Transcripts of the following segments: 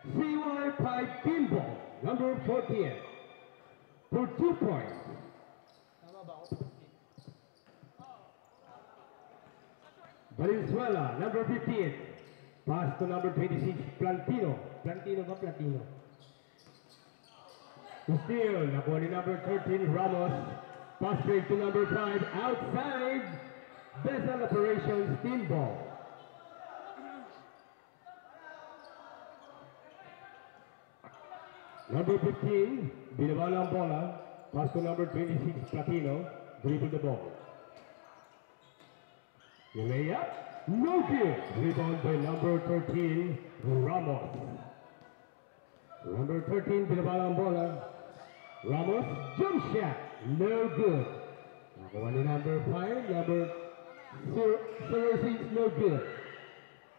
CY5 team ball, number 14, for 2 points. Valenzuela, number 15, pass to number 26, Plantino. Plantino ba? Plantino. Still, nakuha ni number 13, Ramos. Pass break to number 5, outside. Vessel Operations team ball. Number 15, binaba ng bola. Pass to number 26, Platino. Dribble the ball. The layup, no good. Rebound by number 13, Ramos. Number 13, binaba ng bola. Ramos, jump shot, no good. Nakuha ni number 5, number 06, no good.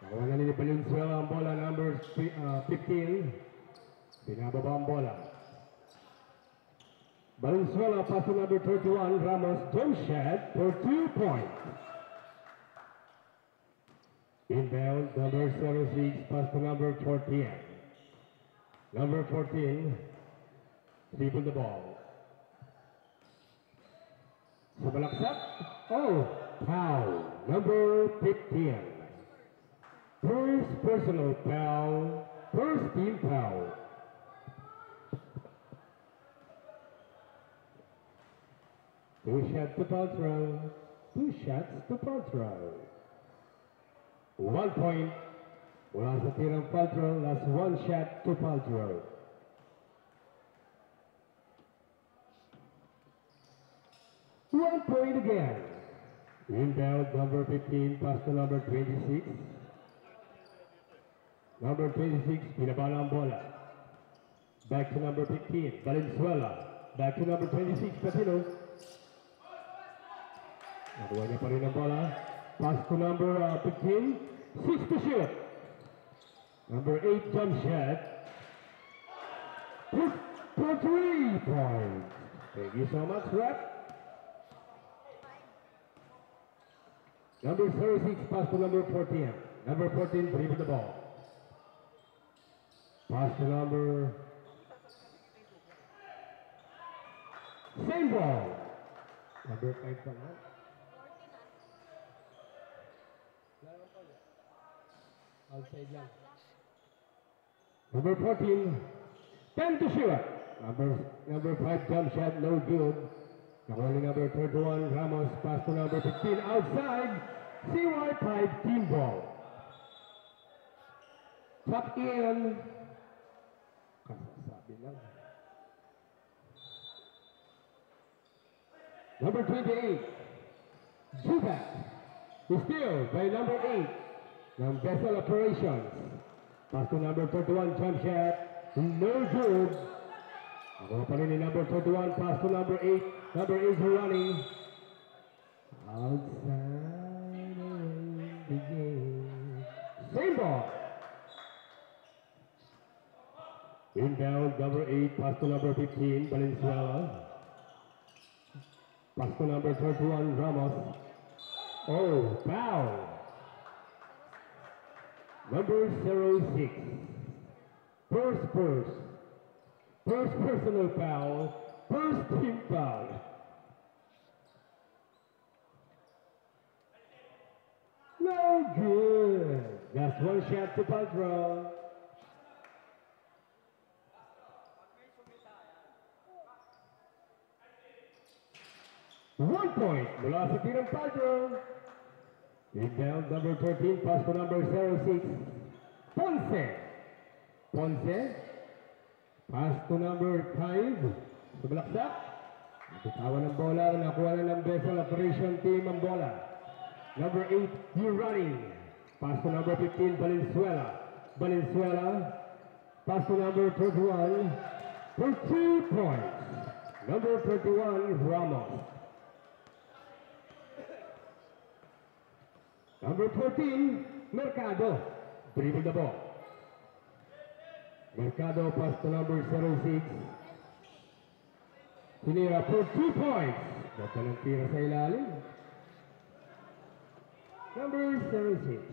Nakuha na ni Valenzuela ang bola, number 15. Binababa ang bola. Valenzuela, pass to number 31, Ramos, jump shot for 2 points. Inbound, number 06, pass to number 14. Number 14, dribble the ball. Sumalaksak. Oh, foul. Number 15. First personal foul. First team foul. Two shots to foul throw. Two shots to foul throw. 1 point. Wala sa tirang foul throw. Last one shot to foul throw. One point again. Inbound, number 15, pass to number 26. Number 26, binabala ang bola. Back to number 15, Valenzuela. Back to number 26, Platino. Nakuha niya pa rin ang bola. Pass to number 15, 6 to shoot. Number 8, jump shot. For 3 points. Thank you so much, rep. Number 06, pass to number 14. Number 14, dribble the ball. Pass to number... Same ball. Number 5 pa nga. Outside lang. Number 14, 10 to shoot. Number 5, jump shot, no good. Nakuha number 31, Ramos, pass to number 15, outside. CY5 team ball. Tap in. Kasasabi lang. Number 28, Zubat. Steal by number 8, ng Vessel Operations. Pass to number 31, jump shot, no good. Nakuha pa rin ni number 31, pass to number 8. Number 8 running. Outside the game. Same ball. Inbound, number 8, pass to number 15, Valenzuela. Pass to number 31, Ramos. Oh, foul. Number 06. First personal foul. First team foul. No good. Just one shot to Paltrow. One point. Mula sa tirang Paltrow. Inbound, number 13, pass to number 06. Ponce. Pass to number 5. Sumalaksak. Bitawan ng bola. Nakuha na ng Vessel Operation team ang bola. Number 8, you're running. Pass to number 15, Valenzuela. Pass to number 31 for 2 points. Number 31, Ramos. Number 14, Mercado. Dribble the ball. Mercado, pass to number 06. Sinira for 2 points. Bata ng tira sa ilalim. Number 06.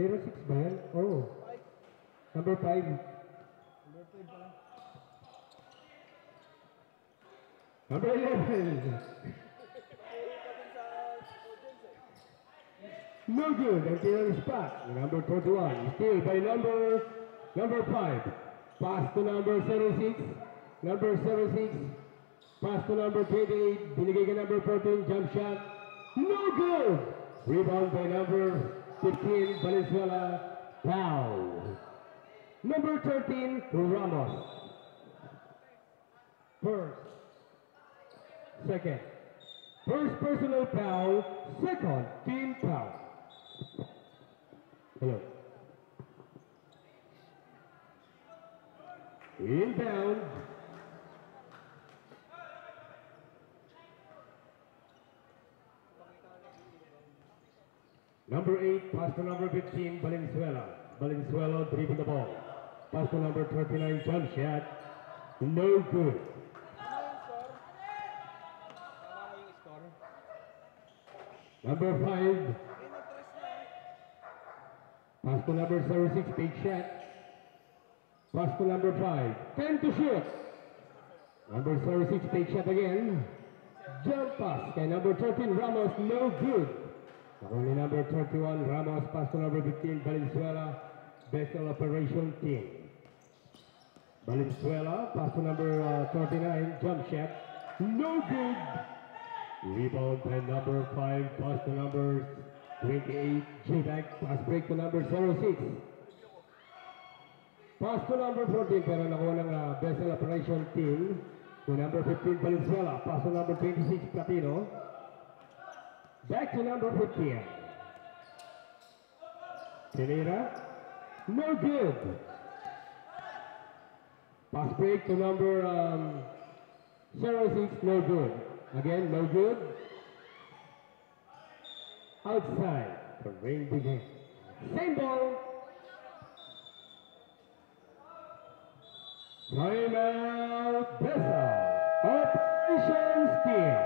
06 ba yan? Oh. Number 5. Number 11. No good. Empty on the spot. Number 21. Still by number 5. Pass to number 76. Number 76. Pass to number 28. Binigay ka number 14. Jump shot. No good. Rebound by number 15. Valenzuela. Foul. Number 13. Ramos. First. Second. First personal foul. Second team foul. Hello. Inbound. Number 8, pass to number 15, Valenzuela. Valenzuela dribbling the ball. Pass to number 39, jump shot. No good. Number 5. Pass to number 06, big shot. Pass to number 5. 10 to shoot. Number 06, big shot again. Jump pass. Kay number 13, Ramos, no good. Only number 31, Ramos, pass to number 15, Valenzuela, Vessel Operation Team. Valenzuela, pass to number 39, jump shot, no good. Rebound by number 5, pass to number 28, J-Back, pass break to number 06. Pass to number 14, pero nakuha ng Vessel Operation Team. To number 15, Valenzuela, pass to number 26, Platino. Back to number 15. Pereira, no good. Pass break to number 06, no good. Again, no good. Outside, the rain begins. Same ball. Timeout, Vessel Operation Team.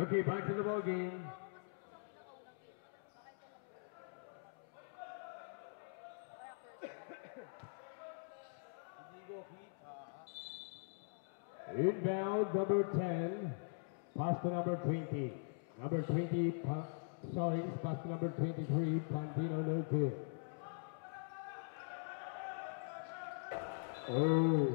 Okay, back to the ball game. Inbound, number 10, pass to number 20. Number 20, sorry, pass to number 23, Pantino, no good. Oh.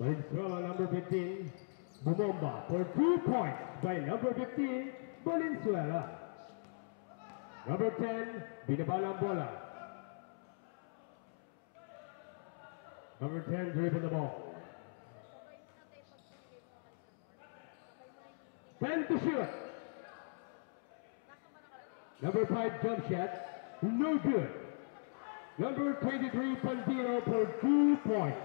Valenzuela, number 15, Bumomba for 2 points by number 15, Valenzuela. Number 10, Binabala Bola. Number 10, dribbling the ball. 10 to shoot. Number 5, jump shot, no good. Number 23, Pantino for 2 points.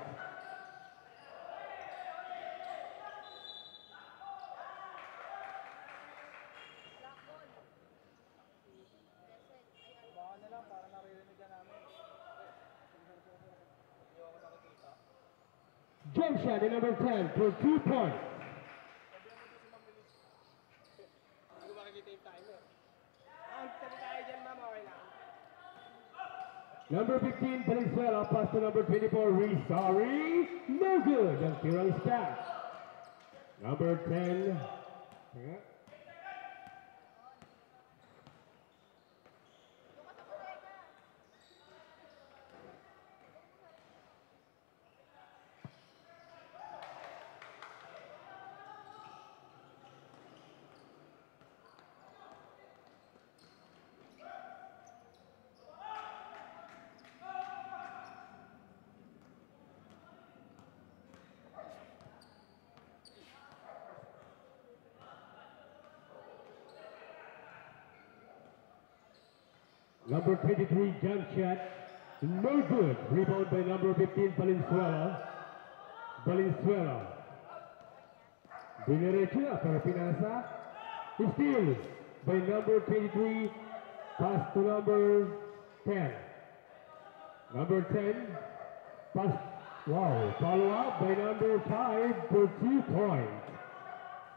Jump shot in number 10 for 2 points. Number 15, Valenzuela, pass to number 24, Rizari, no good, and Kira is back. Number 10, number 23, jump shot, no good. Rebound by number 15, Valenzuela. Valenzuela. Dinerecho na, pero pinasa. Steal by number 23, pass to number 10. Number 10, pass, wow, follow up by number 5 for 2 points.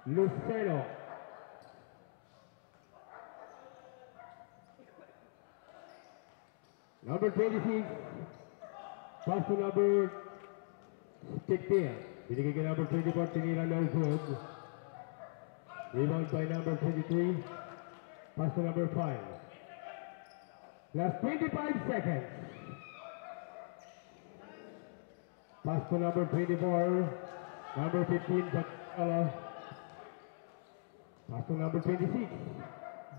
Lucero. Number 26, pass to number 16. Binigay kay number 24, tinira no good. Rebound by number 23, pass to number 5. Last 25 seconds. Pass to number 24, number 15, Valenzuela. Pass to number 26,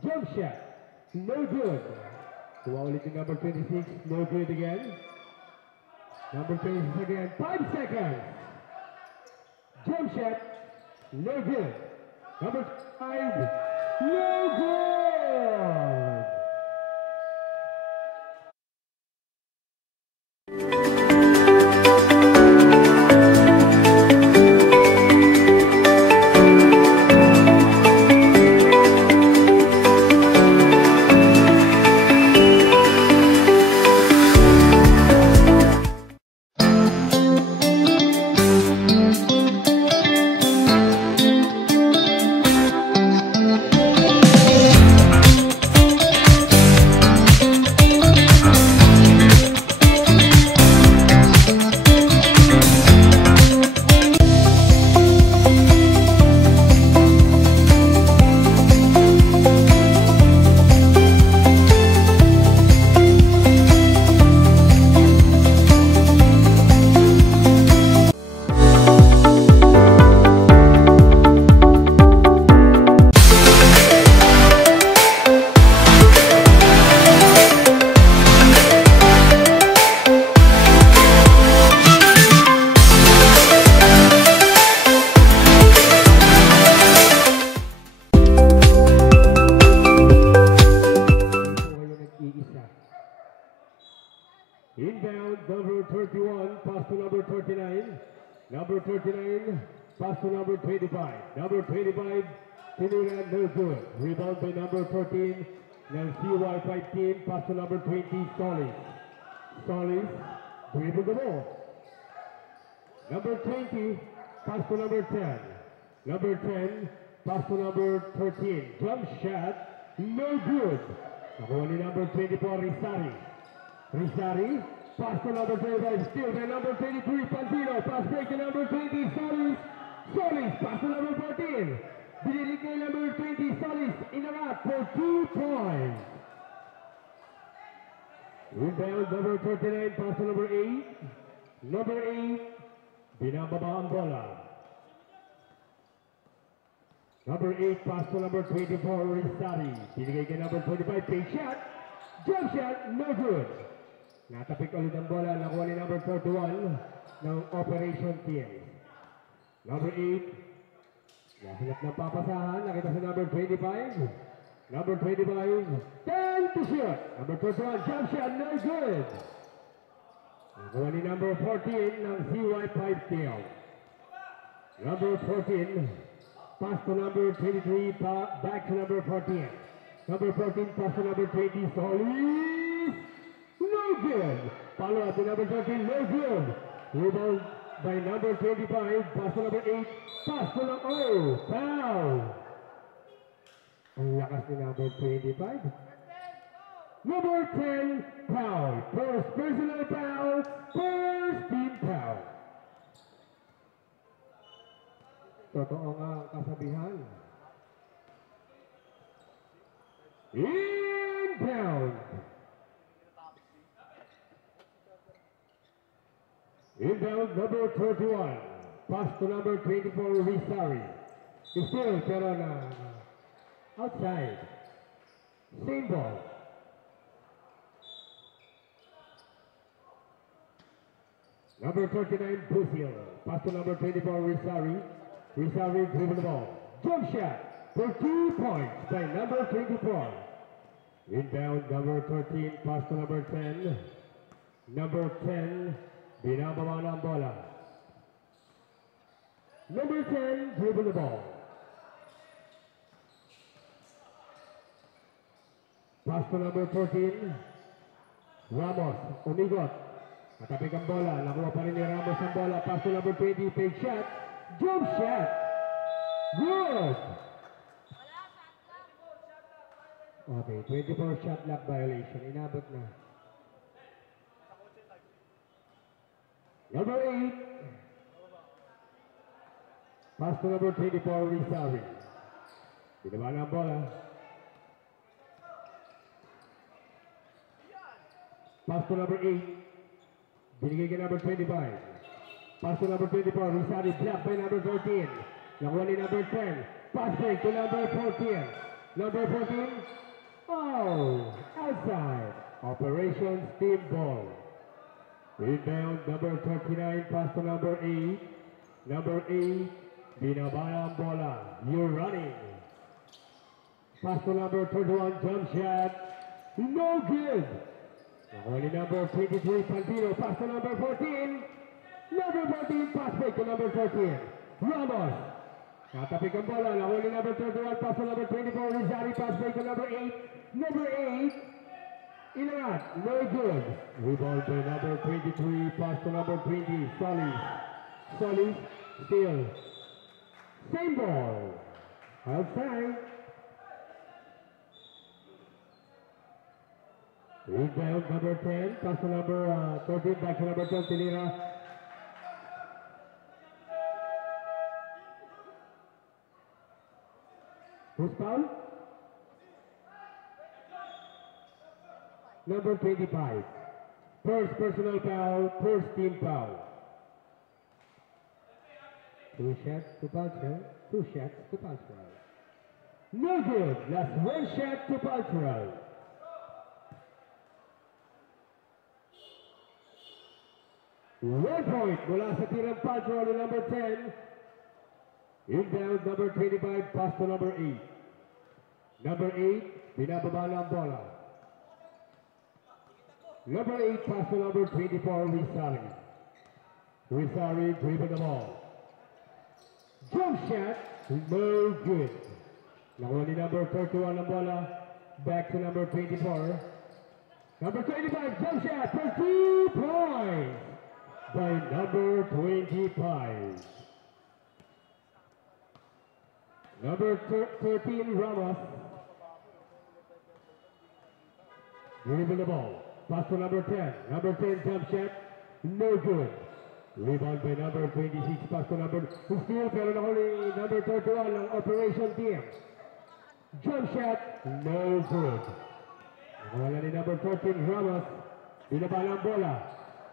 jump shot, no good. Ulit to number 26, no good again. Number 26 again, 5 seconds. Jump shot, no good. Number 5, no good. Inbound, number 31, pass to number 39. Number 39, pass to number 25. Number 25, tinira no good. Rebound by number 14, ng CY15, pass to number 20, Solis. Solis, dribble the ball. Number 20, pass to number 10. Number 10, pass to number 13. Jump shot, no good. Nakuha ni number 24, Rizari. Rizari, pass to number 25, still by number 23, Pantino, pass break to number 20, Solis. Solis, pass to number 14. Binilig kay number 20, Solis, inangat for 2 points. Inbound, number 39, pass to number 8. Number 8, binababa ang bola. Number 8, pass to number 24, Rizari. Binigay kay number 25, take shot. Jump shot, no good. Natapik ulit ang bola, nakuha ni number 41 ng Operation Team. Number 8, nahanap ng papasahan, nakita sa number 25. Number 25, 10 to shoot. Number 31, jump shot, no good. Nakuha ni number 14 ng CY5 tail. Number 14, pass to number 23, back to number 14. Number 14, pass to number 20, Solis. No good. Follow up to number 13, no good. Rebound by number 25, pass to number 8, pass to number, oh, foul. Ang lakas ni number 25. Number 10, foul. First personal foul, first team foul. Totoo nga ang kasabihan. Inbound. Inbound number 31. Pass to number 24, Rizari. Still, pero na outside. Same ball. Number 39, Busil. Pass to number 24, Rizari. Rizari dribble the ball. Jump shot for 2 points by number 24. Inbound number 13, pass to number 10. Number 10, binababa ng bola. Number 10, dribble the ball. Pass to number 14. Ramos, umigot. Matapik ang bola. Nakuha pa rin ni Ramos ang bola. Pass to number 20, fake shot. Jump shot. Good. Okay, 24 shot clock violation. Inabot na. Number 8. Pass to number 24, Rizari. Binaba na ang bola. Pass to number 8. Binigay kay number 25. Pass to number 24. Rizari blocked by number 13. Nakuha ni number 10. Pass break to number 14. Number 14. Oh, outside. Operations team ball. Inbound number 39. Pass to number 8. Number 8. Binaba ang bola. You're running. Pass to number 31. Jump shot. No good. Only number 23, Pantino, pass to number 14. Number 14, pass break to number 14. Ramos. Natapik ang bola. Only number 31, pass to number 24. Rizari, pass break to number 8. Number 8, Ilangat, no good. Rebound by number 23, pass to number 20. Solis. Solis, still. Same ball. Outside. Inbound number 10, pass to number 13, back to number 12, Tilira. Who's foul? Number 25. First personal foul, first team foul. 2 shots to Paltrow, 2 shots to Paltrow. No good, last 1 shot to Paltrow. One point mula sa tirang Paltrow ni number 10. Inbound number 25, pass to number 8. Number 8, binababa na ang bola. Number 8, pass to number 24, Rizari. Rizari dribble the ball. Jump shot, no good. Nakuha ni number 31 ang bola. Back to number 24. Number 25, jump shot for 2 points by number 25. Number 13, Ramos. Dribble the ball. Pass to number 10. Number 10, jump shot. No good. Rebound by number 26. Pass to number... Still, pero nahuli number 31 ng operation team. Jump shot. No good. Nakawala ni number 14, Ramos. Binaba ng bola.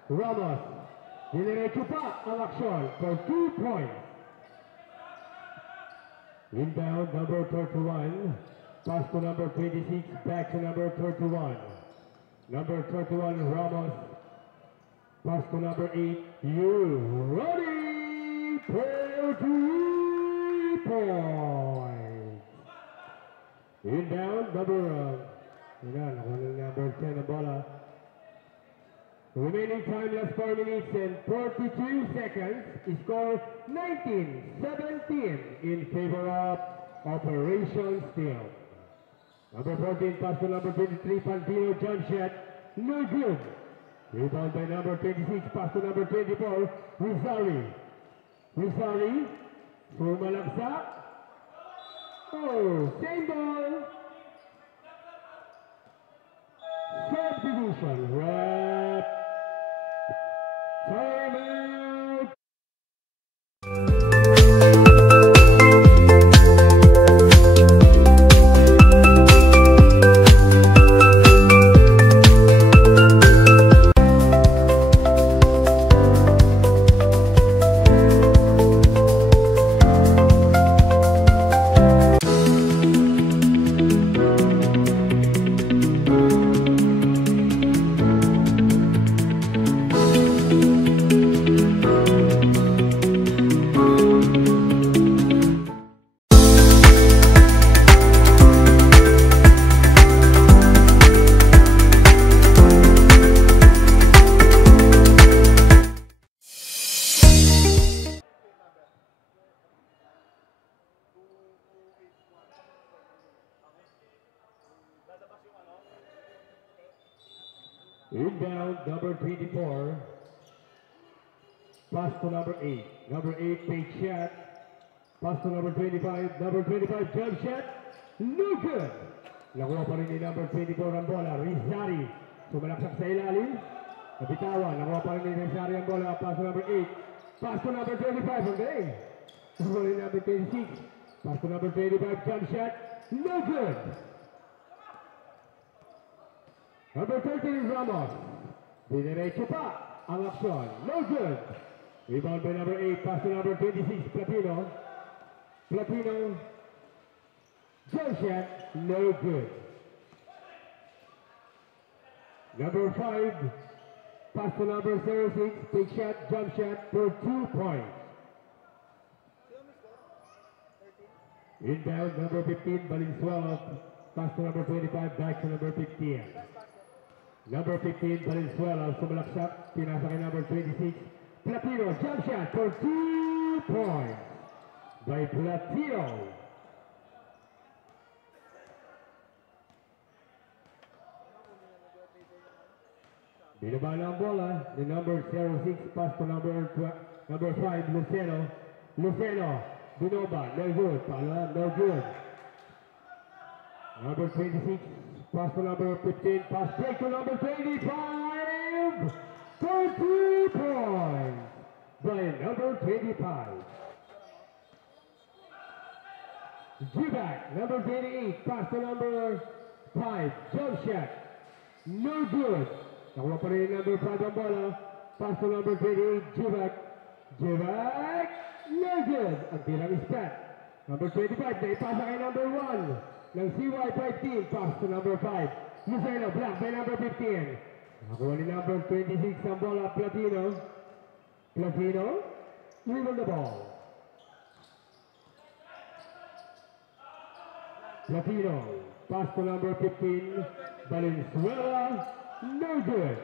Ramos. Diniretso pa ang aksyon for 2 points. Inbound number 31. Pass to number 26. Back to number 31. Number 31, Ramos. Pass to number 8. You ready for 3 points. Inbound number number 10 ang bola. Remaining time last 4 minutes and 42 seconds. Score 19-17 in favor of Operation Steel. Number 14, pass to number 23, Pantino, jump shot, no good. Rebound by number 26, pass to number 24, Rizari. Rizari, sumalagsak. Oh, same ball. substitution. Red. Timeout. Inbound, number 24. Pass to number 8. Number 8, fake shot. Pass to number 25. Number 25, jump shot. No good. Nakuha pa rin ni number 24 ang bola. Rizari. Sumalaksak sa ilalim. Nabitawan. Nakuha pa rin ni Rizari ang bola. Pass to number 8. Pass to number 25. Ang galing. Nakuha rin number 26. Pass to number 25, jump shot. No good. Number 13 is Ramos. Dinerecho pa ang aksyon. No good. Rebound by number 8. Pass to number 26, Platino. Platino. Jump shot. No good. Number 5. Pass to number 06. Big shot. Jump shot for 2 points. Inbound number 15, Valenzuela. Pass to number 25. Back to number 15. Number 15, Valenzuela, sumalaksak, pinasa kay number 26, Platino, jump shot for 2 points by Platino. Binaba na ang bola ni number 06, pass to number 5, Luceno. Luceno, binoba, no good, pala, no good. Number 26, pass to number 15, pass break to number 25, for 2 points by number 25. G-back, number 28, pass to number 5, jump shot, no good. Nakuha pa rin number 5 ang bola, pass to number 28, G-back, G-back, no good. Ang tirang is pat. Number 25, naipasa kay number 1. Ng CY5 team, pass to number 5. Luceno, block by number 15. Nakuha ni number 26 ang bola, Platino. Platino, rebound the ball. Platino, pass to number 15. Valenzuela, no good.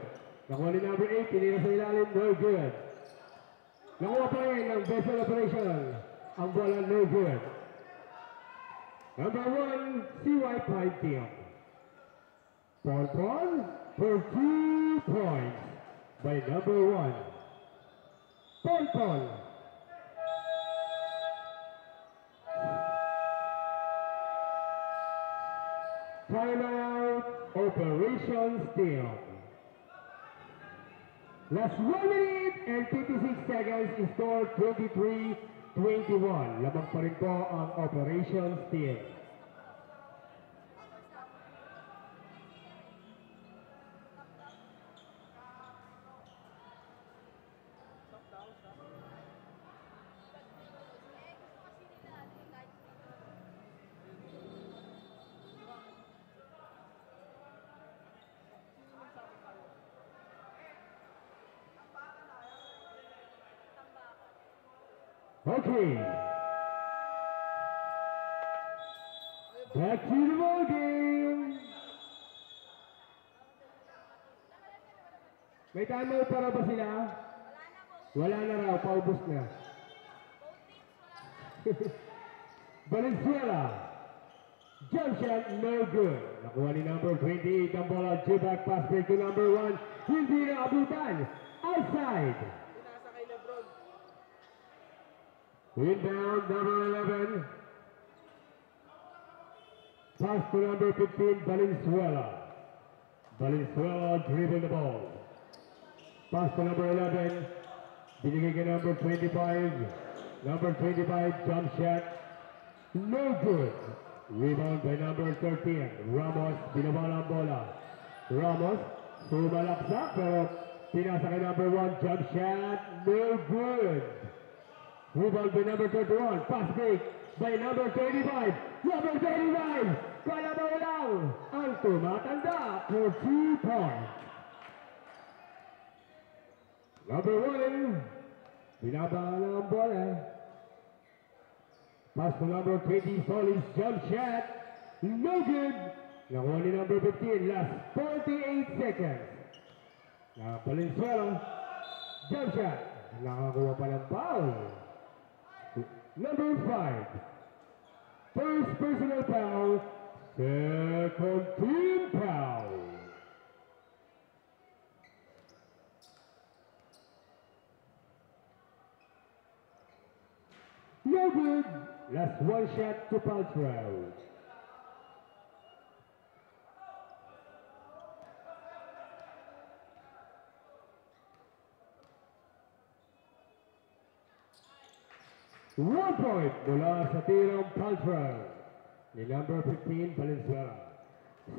Nakuha ni number 8, tinira sa ilalim, no good. Nakuha pa rin ng vessel operation. Ang bola, no good. Number 1, CY5 team. Paul for 2 points by number 1. Paul. Timeout, operations team. Last 1 minute and 56 seconds, score 23-21. Lamang pa rin po ang operations team. Okay. Back to the ball game. May timer para ba sila? Wala na raw, paubos na. Valenzuela. Jump shot, no good. Nakuha ni number 28 ang bola. G-back pass break to number 1. Hindi na abutan. Outside. Inbound, number 11. Pass to number 15, Valenzuela. Valenzuela dribbled the ball. Pass to number 11. Binigay kay number 25. Number 25, jump shot. No good. Rebound by number 13. Ramos, binabala ang bola. Ramos, sumalaksak pero pinasa kay number 1, jump shot. No good. Rebound by number 31. Pass break by number 35. Number 35. Kalabaw lang ang tumatanda for 2 points. Number 1. Binabala ang bola. Pass to number 20. Solis jump shot. No good. Nakuha ni number 15. Last 48 seconds. Valenzuela. Jump shot. Nakakuha pa ng foul. Number 5. First personal foul. Second team foul. No good. Last one shot to Paltrow. One point mula sa tirang Paltrow ni number 15 Valenzuela.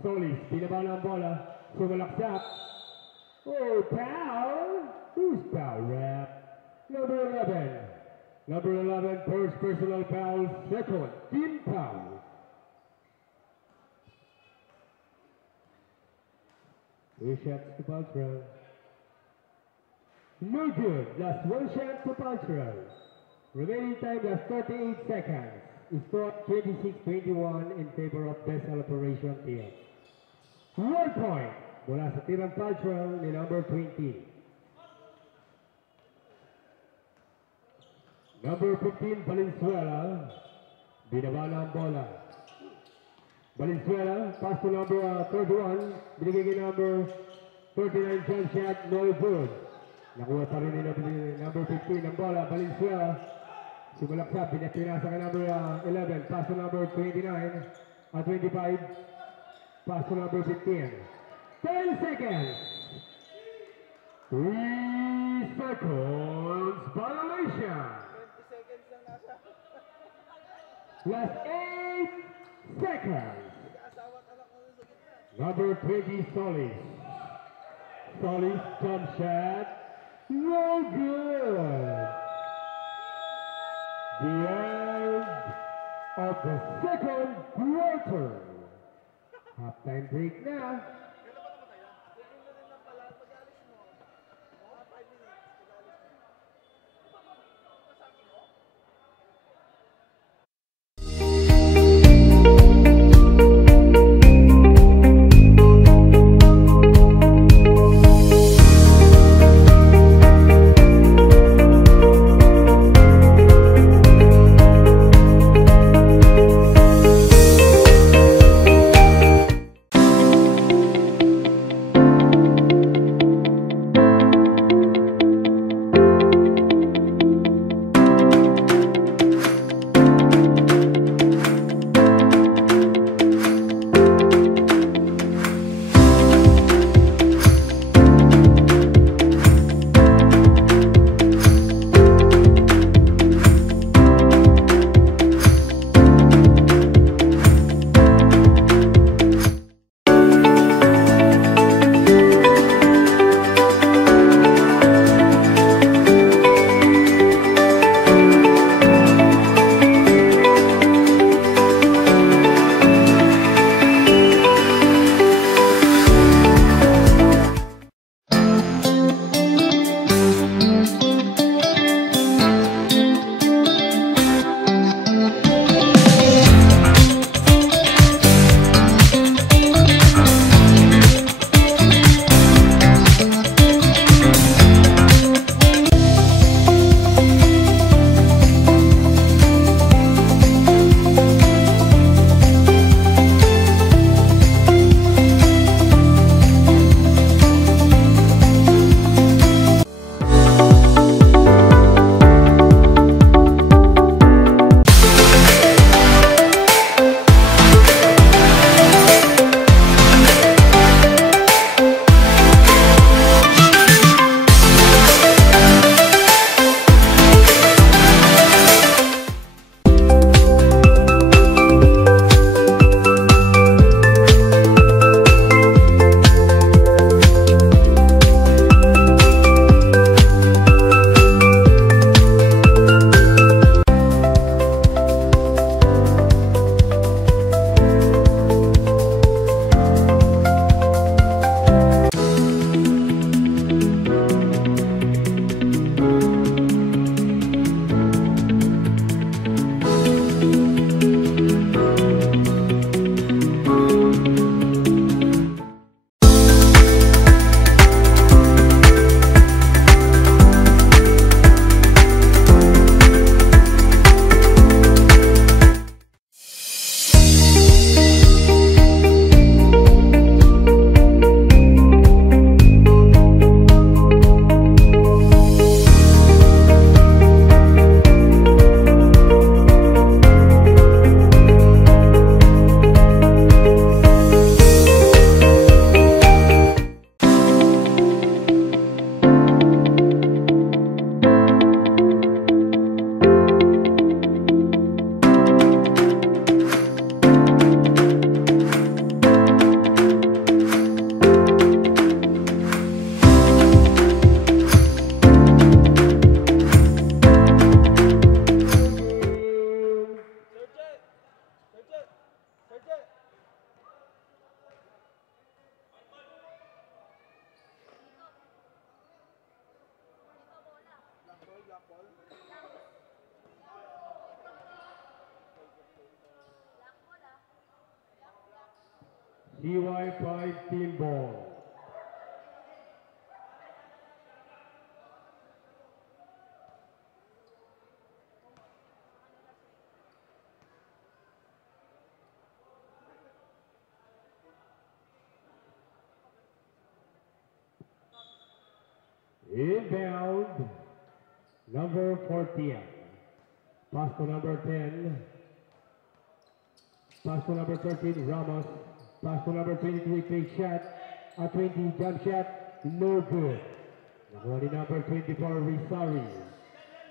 Solis, binabala ang bola, sumalaksak. Oh, foul! Who's foul, ref? Number 11. Number 11, first personal foul, second team foul. Two shots to Paltrow. No good. Last one shot to Paltrow. Remaining time is 38 seconds. Score 26-21 in favor of Bessel Operation Team. 1 point mula sa tirang Paltrow ni number 20. Number 15, Valenzuela. Binabala ang bola. Valenzuela, pass to number 31. Binigay kay number 39, jump shot, no good. Nakuha pa rin ni number 15 ang bola. Valenzuela, sumalaksak, pinasa kay number 11. Pass to number 29, 25. Pass to number 15. 10 seconds. 3 seconds violation. Last 8 seconds. Number 20, Solis. Solis, jump shot. No good. The end of the second quarter. Halftime break na. CY5 team ball. Inbound, number 14. Pass to number 10. Pass to number 13, Ramos. Pass to number 23, fake shot. A 20, jump shot, no good. Nakuha ni number 24, Rizari.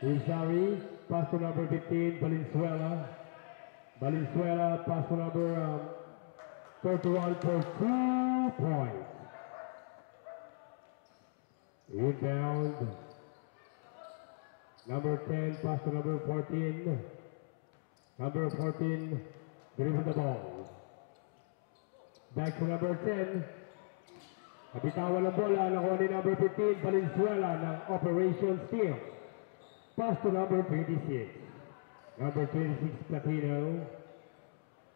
Rizari, pass to number 15, Valenzuela. Valenzuela, pass to number 31 for 2 points. Inbound. Number 10, pass to number 14. Number 14, dribble the ball. Back to number 10. Nabitawan ng bola, nakuha ni number 15, Valenzuela ng Operation Steal. Pass to number 26. Number 26, Platino.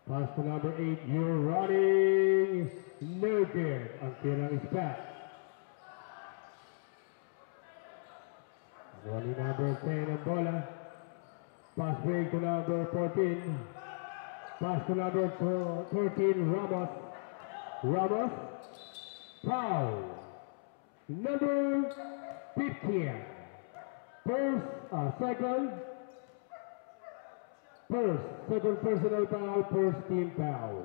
Pass to number 8, you're running. No good. Ang tirang is back. Nakuha ni number 10 ang bola. Pass break to number 14. Pass to number 13, Ramos. Ramos. Foul. Number 15. Second personal foul, first team foul.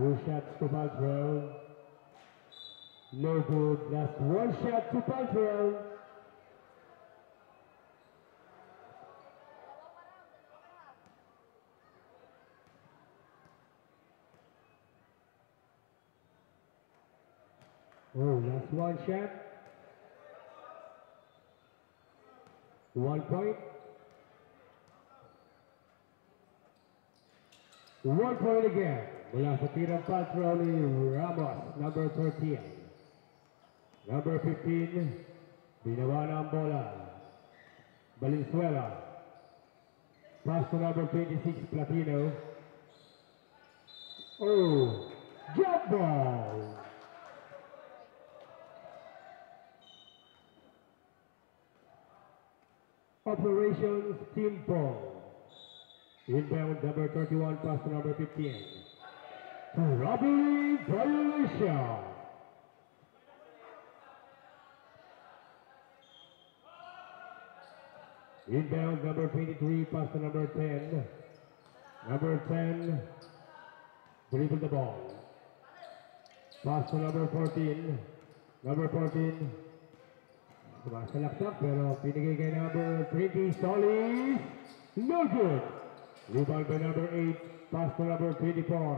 2 shots to Paltrow. No good. Last 1 shot to Paltrow. Oh, last 1 shot. 1 point. 1 point again. Mula sa tirang Paltrow ni Ramos, number 13. Number 15, binawa na ang bola. Valenzuela. Pass to number 26, Platino. Oh, jump ball. Operations team ball. Inbound number 31, pass to number 15. Robbery violation. Inbound number 23, pass to number 10. Number 10, dribble the ball. Pass to number 14. Number 14, sumasalaksak pero pinigay kay number 20, Solis. No good. Rebound by number 8, pass to number 24.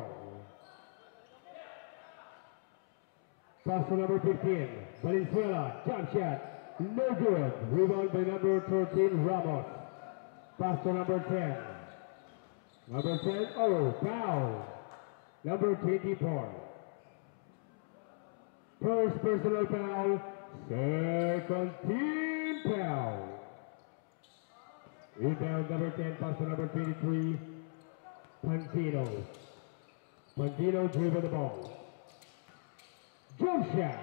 Pass to number 15, Valenzuela, jump shot. No good. Rebound by number 13, Ramos. Pass to number 10. Number 10, oh, foul. Number 24. First personal foul, second team foul. Rebound number 10, pass to number 23, Pantino. Pantino dribble the ball. Jump shot.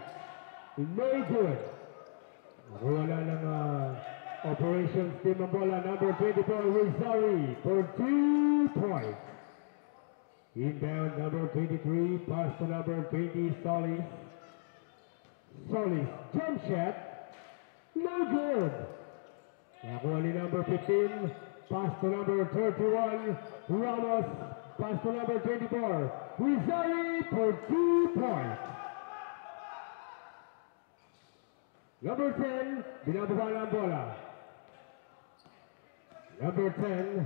No good. Wala ng operations team ang bola. Number 24, Rizari for 2 points. Inbound number 23, pass to number 20, Solis. Solis, jump shot. No good. Nakuha ni number 15, pass to number 31, Ramos. Pass to number 24, Rizari for 2 points. Number 10, binababa na ang bola. Number 10.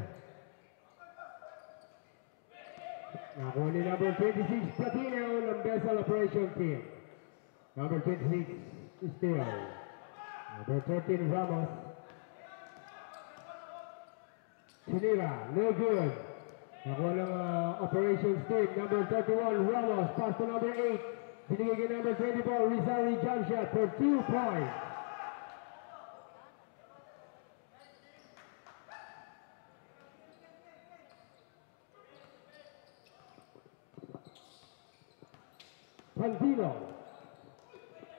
Nakuha ni number 26, Platino ng Vessel Operation Team. Number 26, still. Number 13, Ramos. Chinira, no good. Nakuha ng Operations Team. Number 31, Ramos. Pass to number 8. Binigay kay number 24, Rizari, jump shot for 2 points. Santino.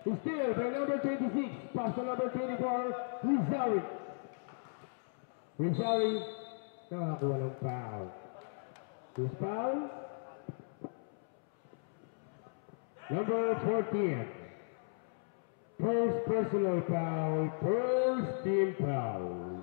Still by number 26, pass to number 24, Rizari. Rizari, nakakuha ng foul. Who's foul? Number 14. First personal foul, first team foul.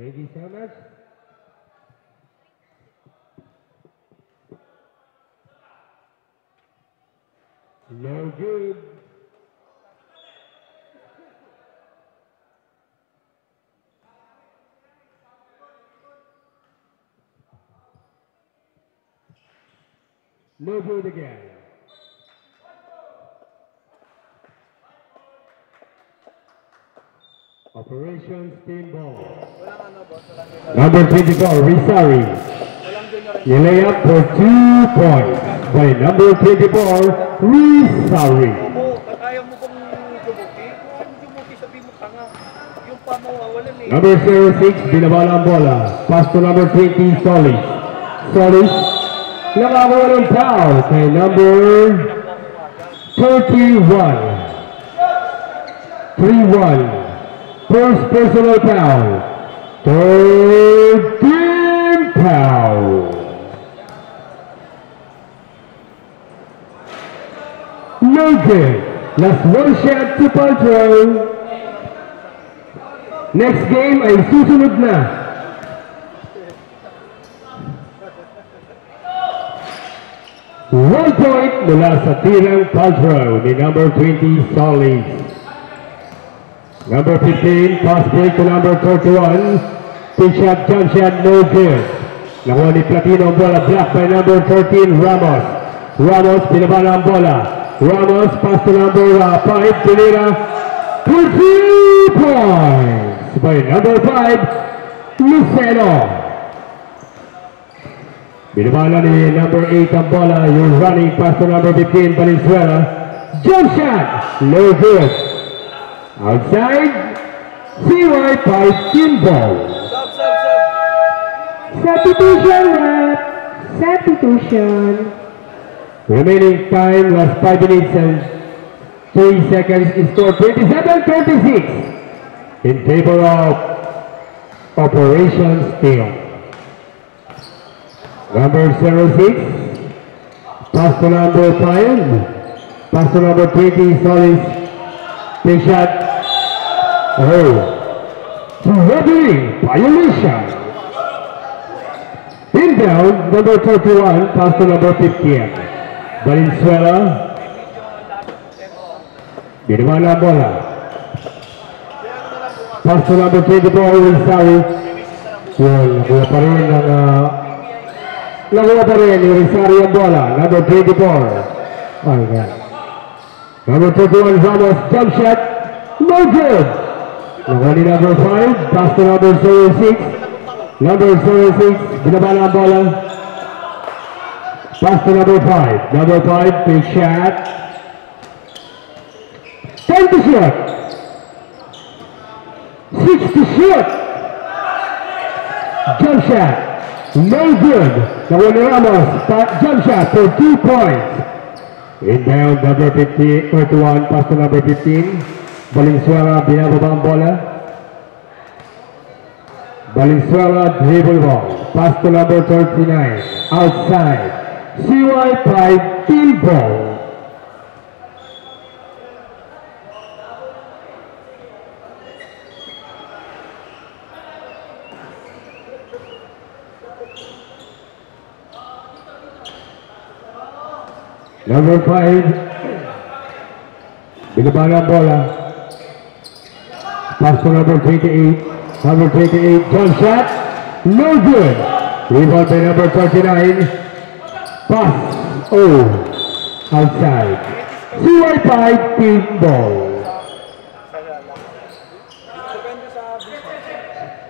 Thank you so much. No good. No good again. Operation Steamboat. Number 24, Rizari. You lay up for 2 points by number 24, Rizari. Number 06, binabala ang bola. Pass to number 20, Solis. Solis, nakakuha ng foul kay number 31. 3-1. First personal foul. Third team foul. No good. Last one shot to Paltrow. Next game ay susunod na. One point mula sa tirang Paltrow ni number 20, Solis. Number 15, pass break to number 31. Pick shot, jump shot, no good. Nakuha ni Platino ang bola, blocked by number 13, Ramos. Ramos, pinabala ang bola. Ramos, pass to number 5, Pinira. 3 points by number 5, Luceno. Pinabala ni number 8 ang bola, yung running pass to number 15, Valenzuela. Jump shot, no good. Outside, CY5 team ball. Substitution, rep. Substitution. Remaining time was 5 minutes and 3 seconds. Score 27-26 in favor of Operation Steel. Number 06, pass to number 5, pass to number 20, Solis. Big shot. Oh, referee violation. Inbound, number 31, pass to number 15. Valenzuela. Binamala bola. Pass to number 24, Rizari. Yun, nakuha pa rin ang nakuha pa rin yung Rizari ang bola. Number 24. Oh, God. Number 31, Ramos, jump shot. No good. Nakuha ni number 5, pass to number 06. Number 06, binabala ang bola. Pass to number 5. Number 5, big shot. 10 to shoot. 6 to shoot. Jump shot. No good. Nakuha ni Ramos, jump shot for 2 points. Inbound, number 31, pass to number 15. Valenzuela, binababa ang bola. Valenzuela dribble ball. Pass to number 39. Outside. CY5 team ball. Number 5, binaba ng bola. Pass to number 28. Number 28, jump shot. No good. Rebound by number 39. Pass. Oh. Outside. CY5 team ball.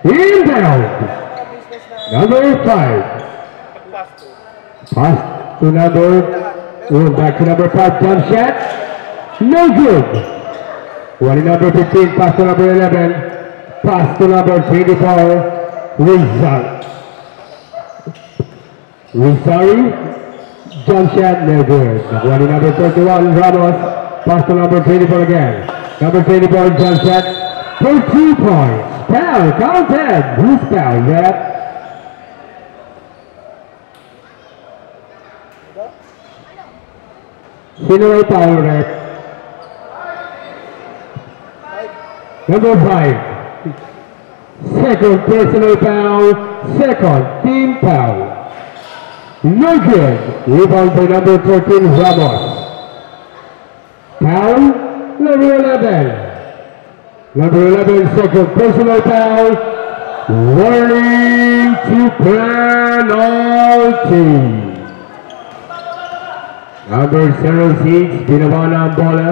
Inbound. Number 5. Pass to number back to number 5, jump shot. No good. One number 15, pass to number 11. Pass to number 24, Rizal. Rizal, jump shot, no good. One number 31, Ramos. Pass to number 24 again. Number 24, jump shot. 13 points. Foul, counted. Who's foul, ref? Sino ay foul, ref? Number 5. Second personal foul. Second team foul. No good. Rebound by number 13, Ramos. Foul, number 11. Number 11, second personal foul. Warning to penalty. Number 06, binaba na ang bola.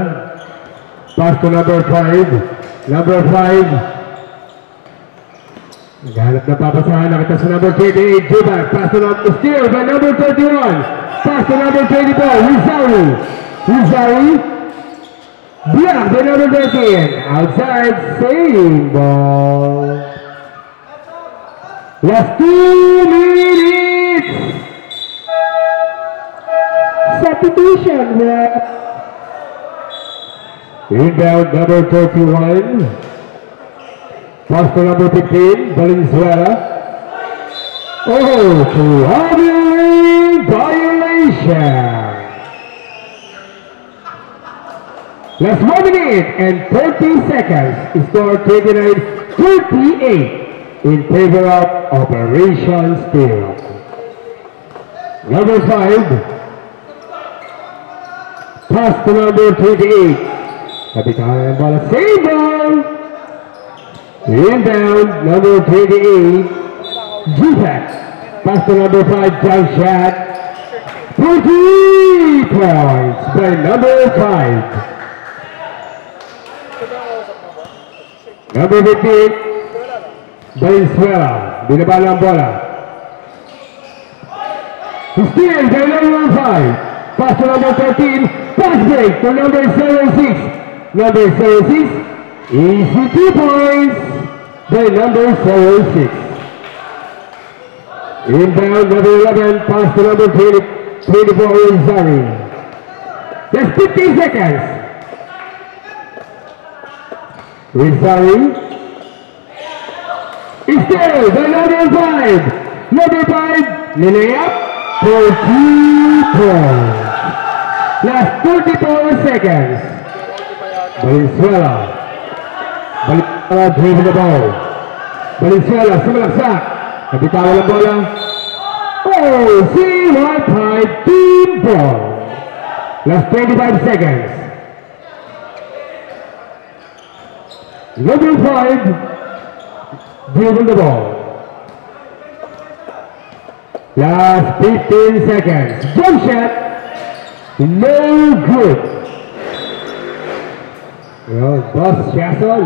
Pass to number 5. Number 5. Naghanap na papasahan. Nakita sa number 28, Jubak. Pass to number steal by number 31. Pass to number 24, Rizali. Rizali. Block by number 13. Outside, same ball. Last 2 minutes. Substitution. Inbound number 31. Pass to number 15, Valenzuela. Oh, traveling violation. Last 1 minute and 30 seconds. Score 29-38 in favor of Operation Steel. Number 5. Pass to number 28. Kapitan bola, save ball. Inbound, number 28. Jubak. Pass to number 5, jump shot. 40 points by number 5. Number 15, Valenzuela. Binaba ng bola. Steal by number 5. Pass to number 13. Pass break to number 06. Number 06. Easy 2 points by number 06. Inbound number 11. Pass to number 24. Rizali. Just 15 seconds. Rizali. Still by number 5. Number 5. Lilayap for 2 points. Last 34 seconds. Valenzuela. Valenzuela dribble the ball. Valenzuela sumalaksak. Nabitawan ang bola. Oh, CY5 team ball. Last 25 seconds. Number 5 dribble the ball. Last 15 seconds. Jump shot. No good. Well, Boss Chasson.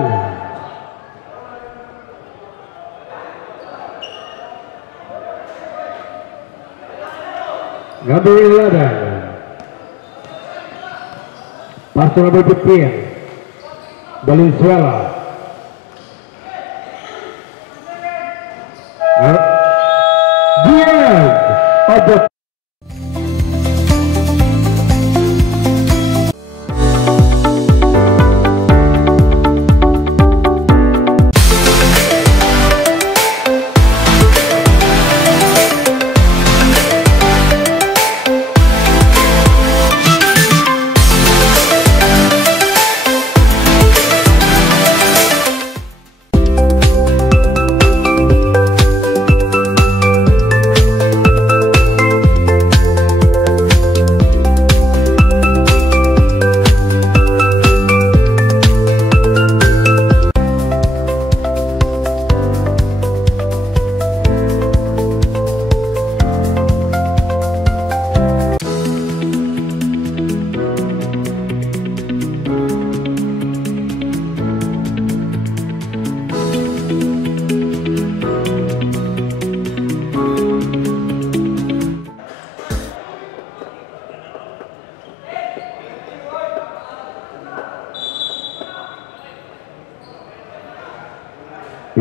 Number 11. Pass to number 15. Valenzuela. The end of the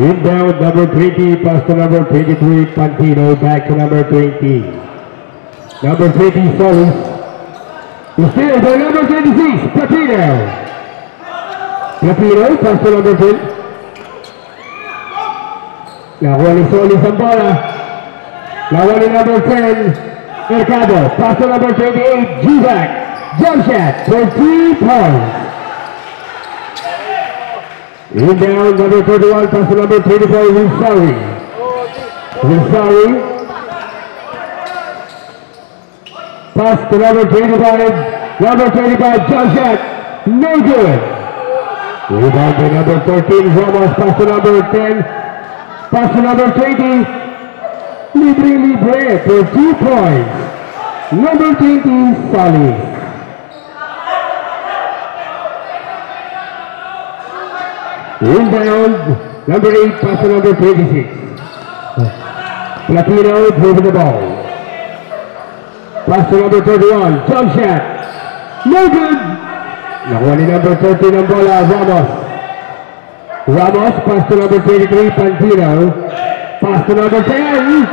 Inbound number 20, pass to number 23, Pantino, back to number 20. Number 20, Solis. Still by number 26, Pantino. Pantino, pass to number 20. Nakuha ni Solis ang bola. Nakuha ni number 10, Mercado. Pass to number 28, Jubac. Jump shot for 3 points. Inbound number 31, pass to number 24, Rizari. Pass to number 25, jump shot, no good. Rebound to number 14, Ramos, pass to number 10, pass to number 20, Libre for 2 points. Number 20, Solis. Inbound, number 8, pass to number 26. Platino driving the ball. Pass to number 31, jump shot. No good. Nakuha ni number 13 ang bola, Ramos. Ramos, pass to number 23, Pantino. Pass to number 10,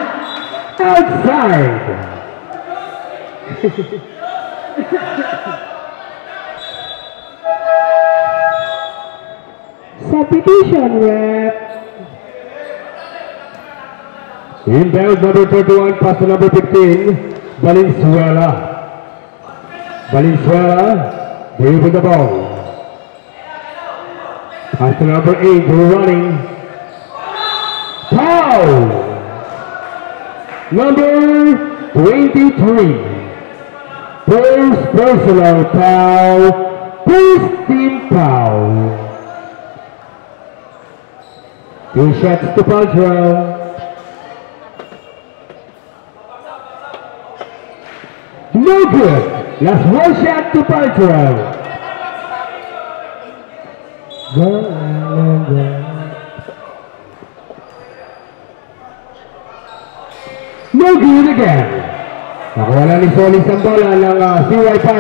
outside. Substitution, rep. Inbound number 31, pass to number 15, Valenzuela. There with the ball. Pass to number 8, running. Foul! Number 23. First personal foul. First team foul. 2 shots to Paltrow. No good. Last 1 shot to Paltrow. No good again. Nakawala ni Solis ang bola ng CY5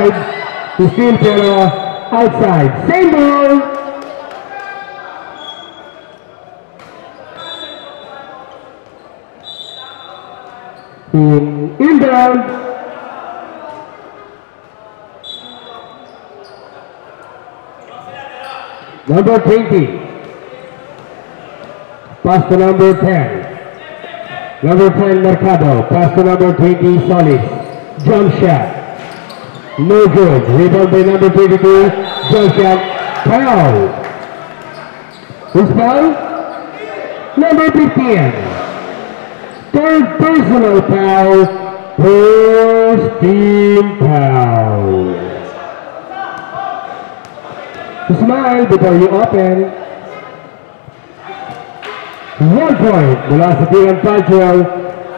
to steal pero outside. Same ball. Inbound. Number 20. Pass to number 10. Number 10, Mercado. Pass to number 20, Solis. Jump shot. No good. Rebound by number 22. Jump shot. Foul. Who's foul? Number 15. Third personal foul. First team foul. Smile before you open. 1 point mula sa Tiran Paltrow.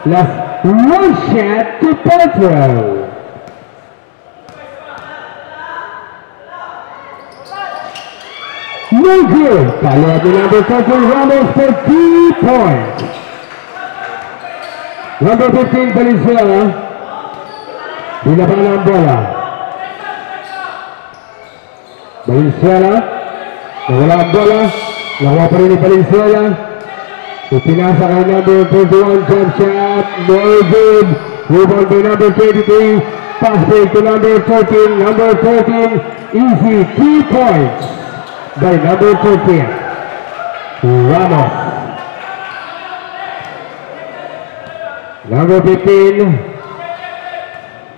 Last 1 shot to Paltrow. No good. Follow up the number 13, Ramos for 3 points. Number 15, Valenzuela. Binaba na ang bola. Valenzuela. Nawala ang bola. Nakuha pa rin ni Valenzuela. Ipinasa kay number 21, jump shot. No good. Rebound by number 23. Pass break to number 13. Number 13, easy 3 points by number 13. Ramos. Number 15,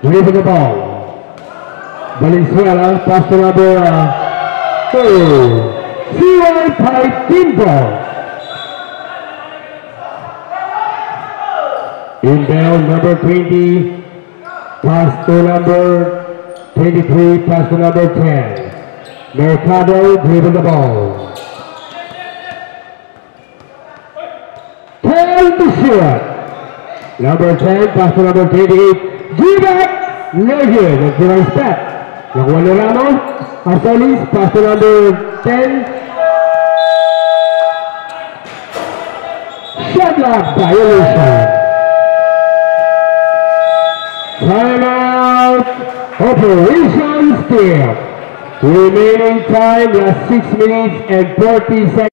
with the ball. Valenzuela, pass to number 2. CY5 team ball. Inbound number 20, pass to number 23, pass to number 10. Mercado dribble the ball. 10 to shoot. Number 10, pass to number 28. Jubac, no good. That's the right step. Nakuha ni Ramos. Solis, pass to number 10. Shot lock violation. Timeout. Operation Steal. Remaining time last 6 minutes and 40 seconds.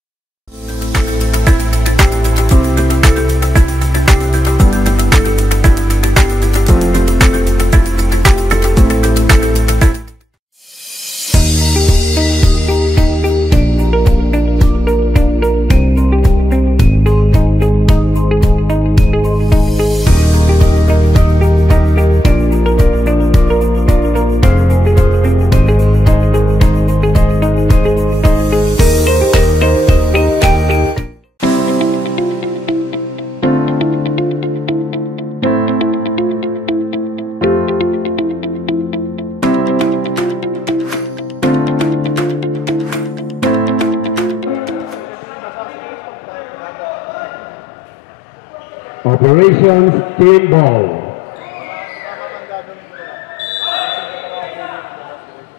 Congratulations, team ball.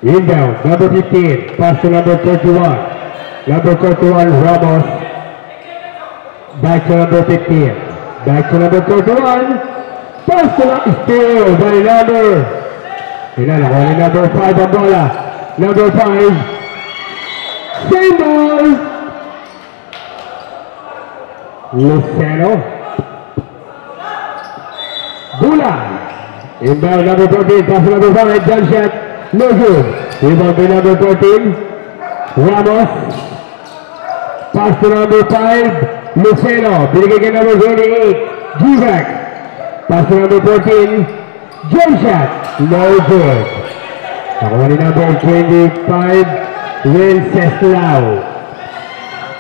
Inbound, number 15, pass to number 31. Number 31, Ramos. Back to number 15. Back to number 31. Pass to number, still by number. Inalakuha ni number 5 ang bola. Number 5. Same ball. Luceno. Bula. Inbound, number 14, pass to number 5, jump shot. No good. Rebound by number 14. Ramos. Pass to number 5. Luceno. Binigay kay number 28. Givac. Pass to number 14. Jump shot. No good. Nakuha ni number 25. Wenceslao.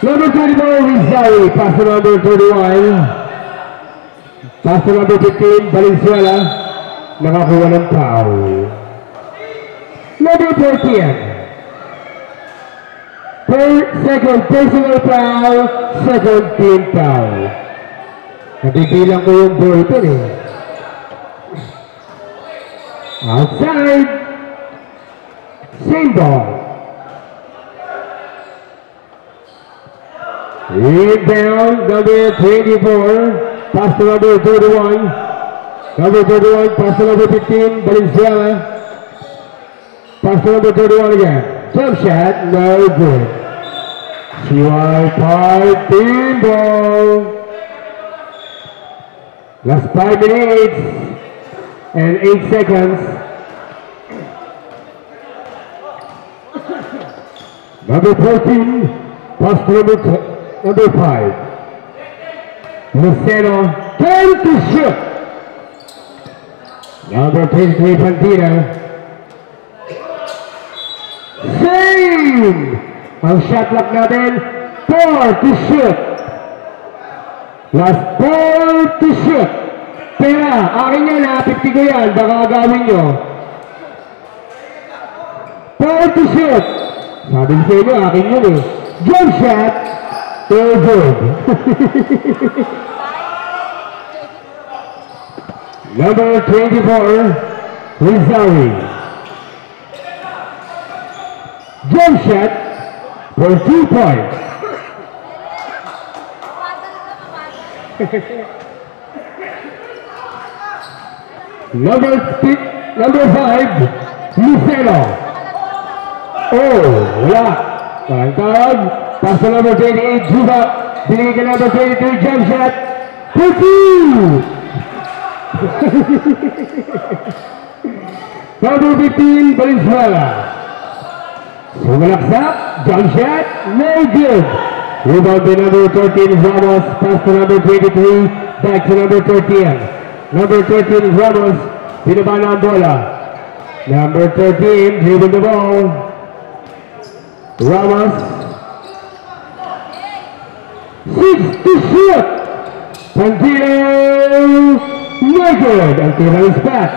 Number 24. Rizali. Pass to number 31. Pass to number 15. Valenzuela. Nakakuha ng foul. Number 14. Second personal foul, second team foul. Nabibilang ko yung ball ito eh. Outside. Same ball. Inbound, number 24. Pass to number 31. Number 31, pass to number 15, Valenzuela. Pass to number 31 again. Jump shot, no good. CY5 team ball. Last 5 minutes and 8 seconds. Number 14, pass to number 5. Luceno, time to shoot. Number 23, Pandina. Same! Ang shot clock natin, 4 to shoot. Last 4 to shoot. Pera, akin yan ha, 50 ko yan, baka agawin nyo. 4 to shoot. Sabi sa inyo, akin yun eh. Jump shot, so good. Number 24, Rizali. Jump shot for 2 points. Number 5, Luceno. Oh, wala. Tawag. Pass to number 28, Juba. Binigay ka number 23, jump shot for 2. Number 15, Valenzuela. Sumalaksak, jump shot, no good. Rebound by number 13, Ramos. Pass to number 23, back to number 13. Number 13, Ramos. Pinaba na ang bola. Number 13, dribble the ball. Ramos. 6 to shoot. Pantino. No good. Ang tira ng spot.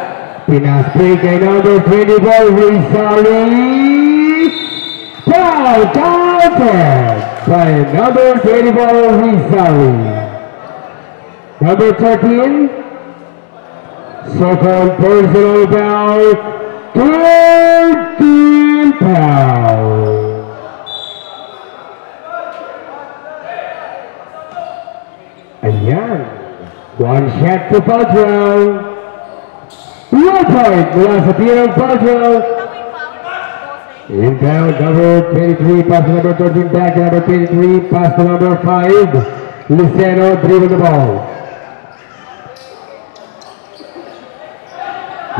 Pinaspray kay number 24, Rizali. Foul counted by number 24, Rizali. Number 13, second personal foul, 13 foul. Ayan. One shot to Padrell. 1 point mula sa tirang Padrell. Inbound, number 23, pass to number 13, back to number 23, pass to number 5. Luceno, dribble the ball.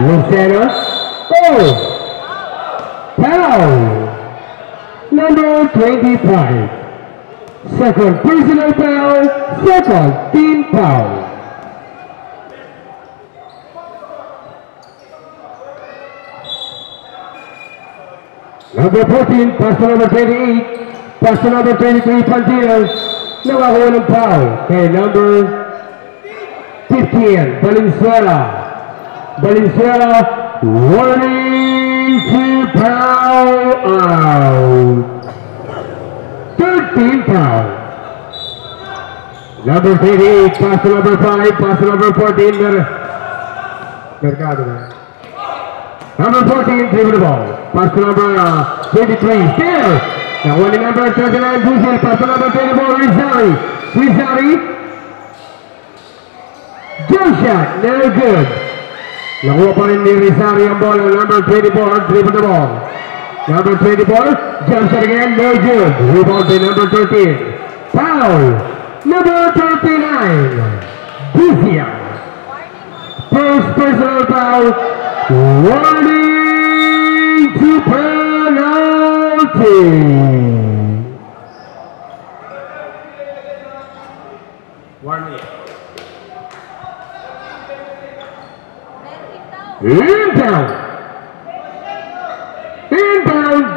Luceno, oh! Foul! Number 25. Second personal foul, second team foul. Number 14, pass to number 28, pass to number 23, Pantino. Nakakuha ng foul kay number 15, Valenzuela. Valenzuela, warning to foul out. 13 foul. Number 38, pass to number 5, pass to number 14, Mercado. Number 14, dribble the ball. Pass to number 23, still. Now winning number 39, Buzil, pass to number 24, Rizari. Rizari. Jump shot, no good. Nakuha pa rin ni Rizari ang bola. Number 24, dribble the ball. Number 24, jump shot again, no good. Rebound by number 13. Foul. Number 39, Buzia. First personal foul. Warning to penalty. Warning. Inbound. Inbound.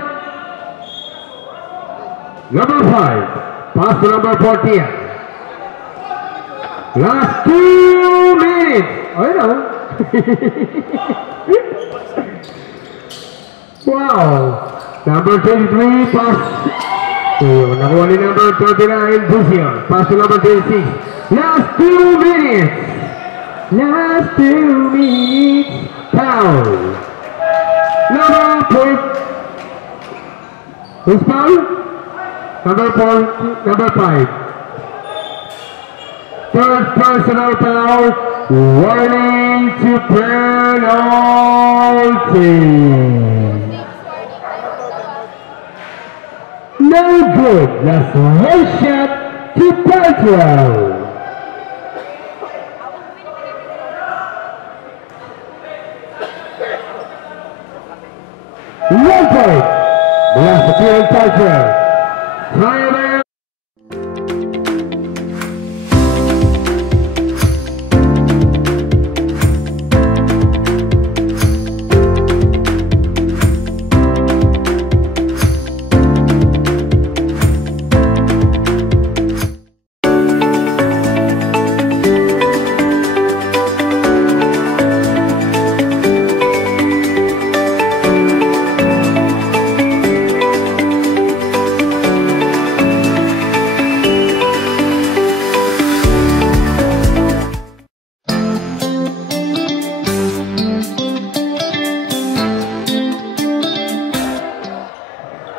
Number 5. Pass to number 14. Last 2 minutes. I know. Wow. Number 23, pass. Nakuha ni number 39, Buzion. Pass to number 26. Last 2 minutes. Last 2 minutes. Foul. Number 4. Who's foul? Number 4, number 5. Third personal foul. Warning to penalty. No good. That's one shot to Petro. One point. Last appearance Petro. Timeout.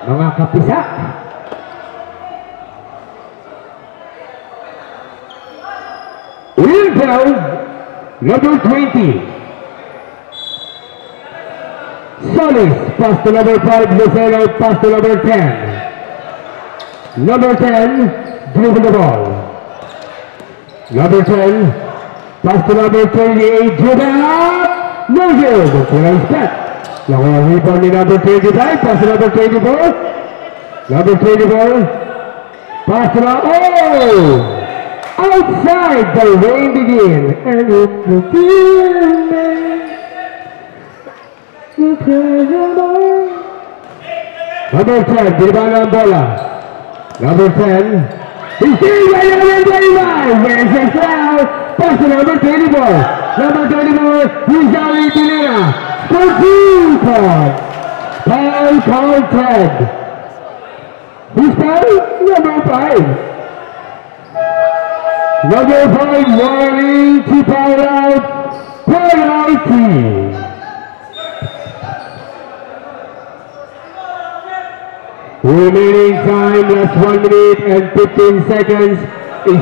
Mga kapisa. Inbound, number 20. Solis, pass to number 5, Lucero, pass to number 10. Number 10, dribble the ball. Number 10, pass to number 28, dribble up. No good. Nice step. Nakuha rebound ni number 25, pass to number 24. Number 24, pass to number, oh! Outside the rain begin. And it will Number 10, Dirban ang bola. Number 10, he's still by number 25. Where's the foul? Pass to number 24. Number 24, Rizali Pinera. 14 point. Foul counted. Who's foul? Number 5. Number 5, warning to foul out. Penalty. Remaining time, last 1 minute and 15 seconds.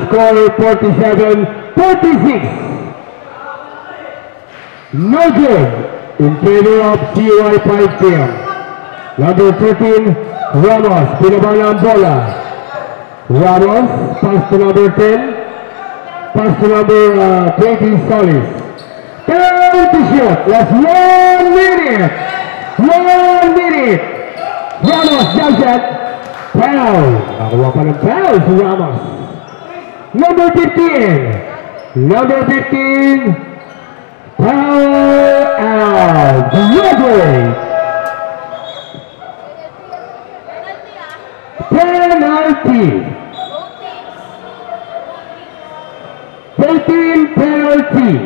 Score 47-46. No good in favor of CY5 team. Number 13, Ramos, pinabala ang bola. Ramos, pass to number 10. Pass to number 20, Solis. Penalty shot, last 1 minute. 1 minute. Ramos, jump shot. Foul. Nakuha pa ng foul si Ramos. Number 15. Number 15. Foul out. Gregory. Penalty. 13 penalty.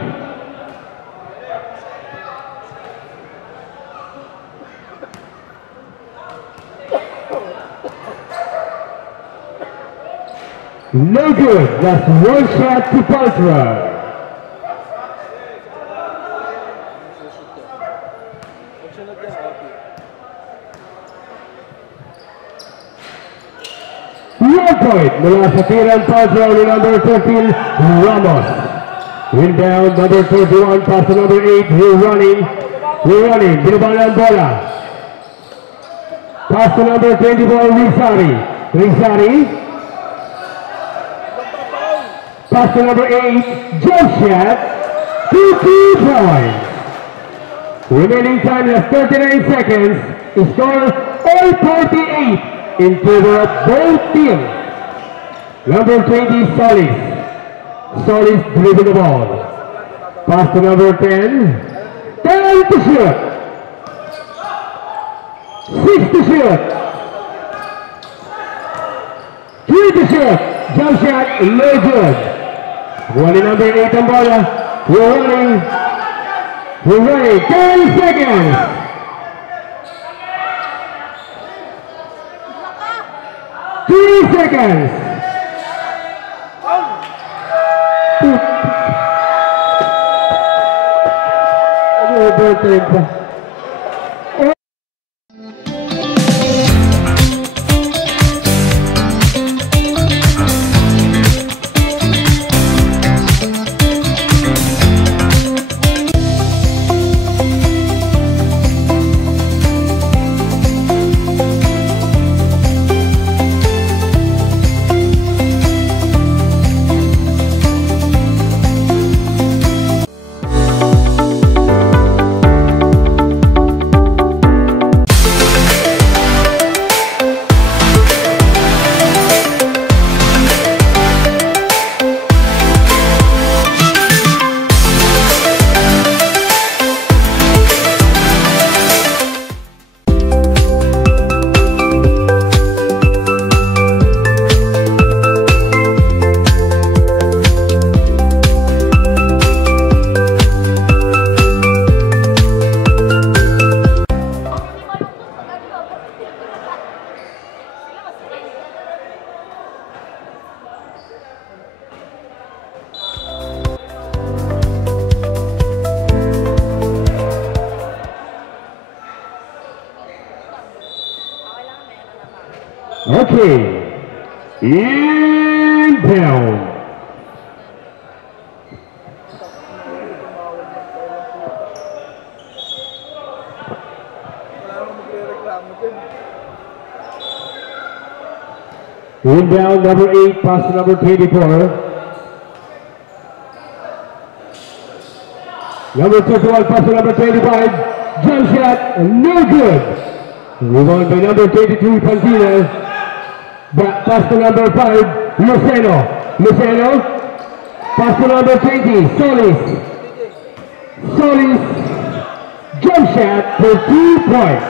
No good. That's one shot to Paltrow. One point. Mula sa tirang Paltrow ni number 13, Ramos. Inbound, number 31, pass to number 8, we're running. Binaba na ang bola. Pass to number 24, Rizari. Pass to number 8, jump shot, 2 points. Remaining time is 39 seconds. Score all 48 in favor of both teams. Number 20, Solis dribbling the ball. Pass to number 10. 10 to shoot. 6 to shoot. 3 to shoot. Jump shot, no good. Running number 8 ang bola. We're running. 10 seconds. Three seconds. Overtime pa. Okay, inbound. Inbound, number 8, pass to number 24. Number 21, pass to number 25. Jump shot, no good. Rebound by number 22, Pantino. Pass to number 5, Luceno. Pass to number 20, Solis. Jump shot for 2 points.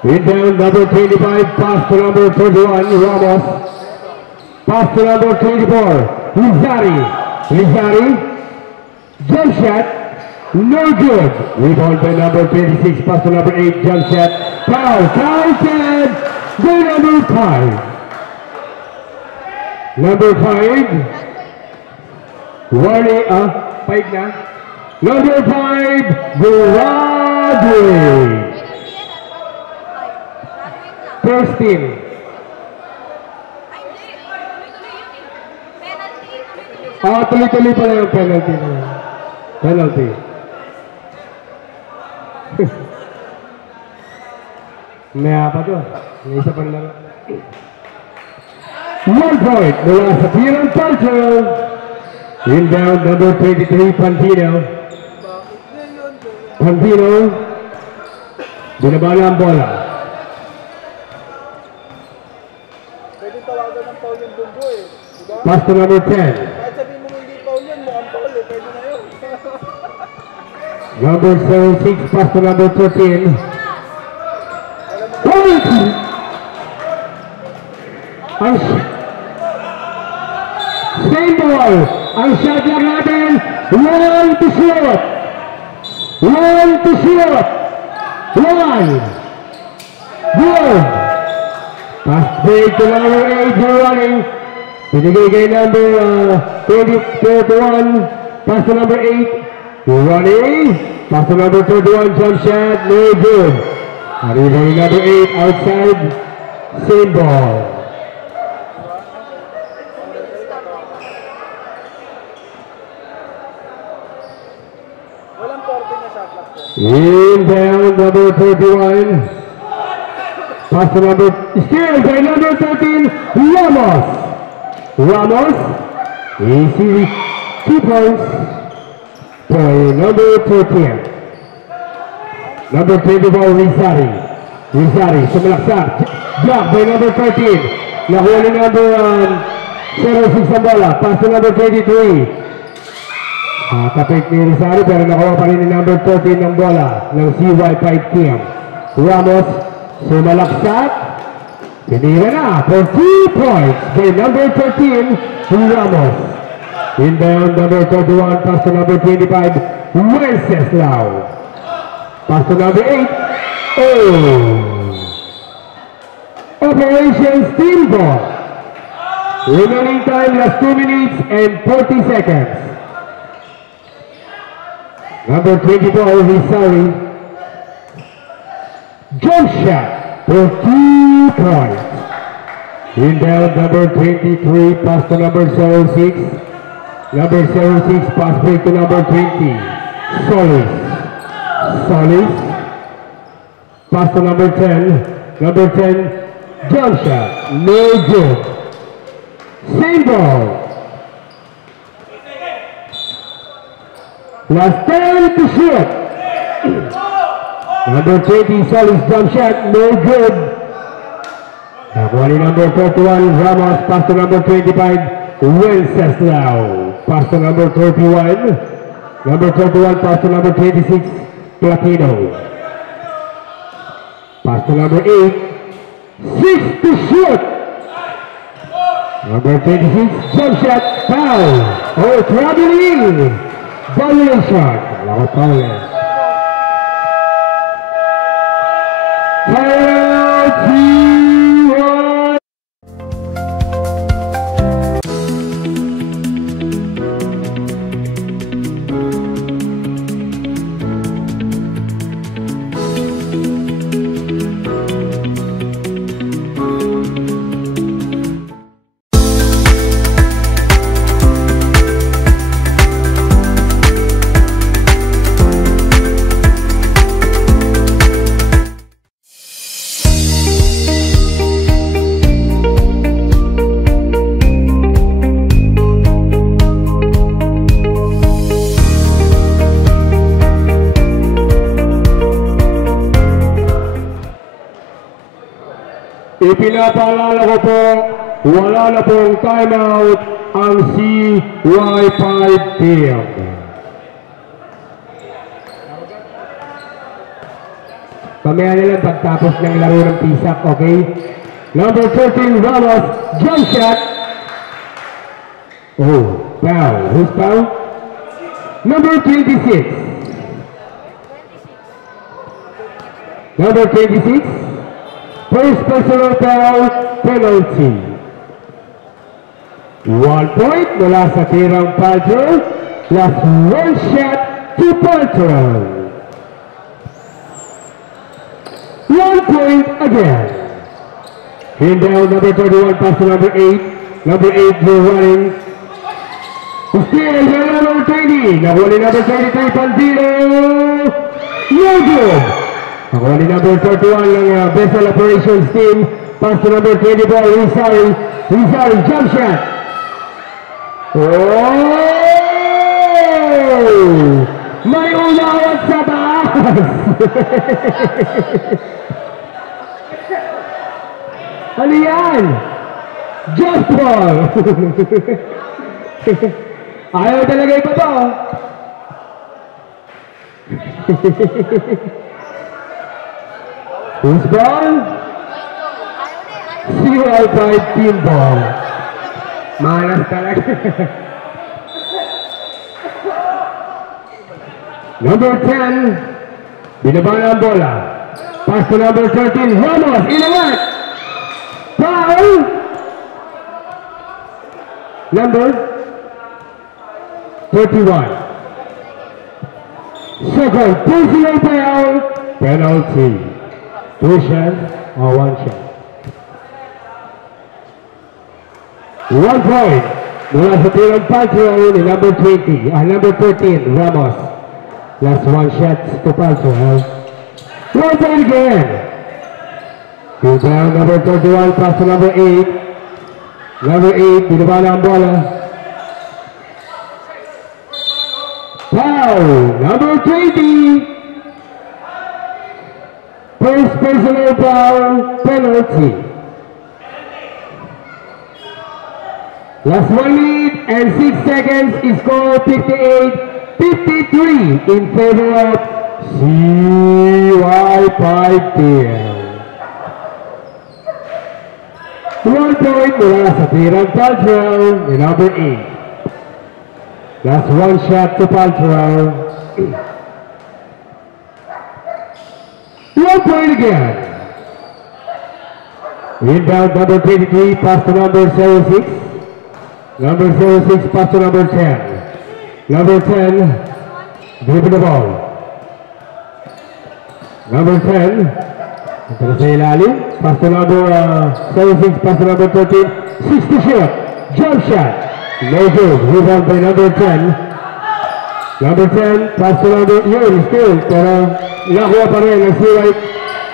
Inbound, number 25, pass to number 31, Ramos. Pass to number 24, Rizari. Jump shot, no good. Rebound by number 26, pass to number 8, jump shot. Foul, counted by number 5. Number 5. Warning, 5 na. Number 5, Broadway. First team. Tuloy-tuloy pala yung penalty. May apa to? May isa pa lang. 1 point mula sa tirang Paltrow. Inbound, number 23, Pantino. Binabala ang bola. Pwede tawagan ng foul yung Bumbo eh. Diba? Pass to number 10. Kahit sabihin mo hindi foul yun, mukhang foul eh. Pwede na yun. Number 76, pass to number 13. Same ball. Ang shot lang natin. 1 to shoot. 1 to shoot. 1. Good. Pass break to number 8, running. Binigay kay number 21. Pass to number 8, running. Pass to number 31, jump shot, no good. Rebound number 8, outside. Same ball. Walang 40 na shot clock po. Inbound number 31. Pass to number, still by number 13, Ramos. Ramos, easy 2 points for number 13. Number 24, Rizari. Rizari, sumalaksak. Block by number 13. Nakuha ni number 06 ang bola. Pass to number 23. Kapit ni Rizari pero nakuha pa rin ni number 13 ng bola ng CY5 team. Ramos, sumalaksak. Pinira na for 2 points by number 13, Ramos. Inbound number 31, pass to number 25, Wenceslao. Pass to number 8, Operation Steamboat. Remaining time last 2 minutes and 40 seconds. Number 24, Rizari. Jump shot for 2 points. Inbound number 23, pass to number 06. Number 06, pass break to number 20. Solis. Solis. Pass to number 10. Number 10, jump shot. No good. Same ball. Last 10 to shoot. Number 20, Solis jump shot. No good. One number 31, Ramos. Pass to number 25, Wenceslao. Pass to number 31. Number 31, pass to number 26, Platino. Pass to number 8. 6 to shoot. Number 26, jump shot, foul. Oh, traveling. Violation. Allow foul. Penalty. Ipinapaalala ko po, wala na pong timeout ang CY5 team. Pamaya nila pagtapos ng laro ng pisak, okay? Number 13, Ramos, jump shot. Oh, foul. Who's foul? Number 26. Number 26. First personal foul, penalty. 1 point mula sa tirang Paltro. Last 1 shot to Paltro. 1 point again. Inbound number 31, pass to number 8. Number 8, Joe running. Still number 20. Nakuha ni number 33, Pandino. No good. Nakuha ni number 31 ng Vessel Operations team. Pass to number 24, Rizari. Rizari, jump shot. Oh! May umawat sa taas! Ano yan? Just ball! Ayaw talaga iba to. Who's ball? CY5 team ball. Malas talaga. Number 10, binaba na ang bola. Pass to number 13, Ramos, inawat. number 31. Second personal foul, penalty. 2 shots or 1 shot. 1 point mula sa tirang foul ni number 20, number 13, Ramos. Last 1 shot to foul. 1 point again. Two down, number 31, pass to number 8. Number 8, binaba na ang bola. Foul, number 20. First personal foul, penalty. Last 1 minute and 6 seconds is score 58-53 in favor of CY5TL. 1 point mula sa tirang foul ni number 8. Last 1 shot to foul. 1 point again. Inbound number 23, pass to number 06. Number 06, pass to number 10. Number 10, dribbling the ball. Number 10, ito na sa ilalim. Pass to number 06, pass to number 13. 60 shot, jump shot. No good. Rebound by number 10. Number 10, pass to number, yun, still. Pero nakuha pa rin ng CY.